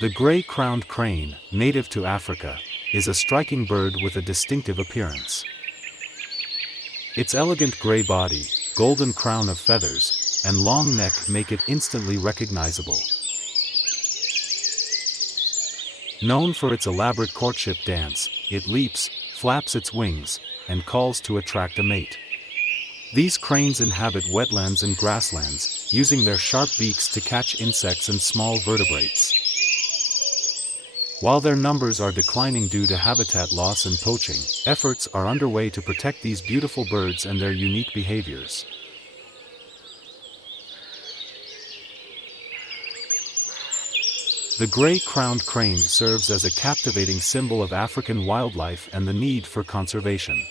The gray-crowned crane, native to Africa, is a striking bird with a distinctive appearance. Its elegant gray body, golden crown of feathers, and long neck make it instantly recognizable. Known for its elaborate courtship dance, it leaps, flaps its wings, and calls to attract a mate. These cranes inhabit wetlands and grasslands, using their sharp beaks to catch insects and small vertebrates. While their numbers are declining due to habitat loss and poaching, efforts are underway to protect these beautiful birds and their unique behaviors. The gray-crowned crane serves as a captivating symbol of African wildlife and the need for conservation.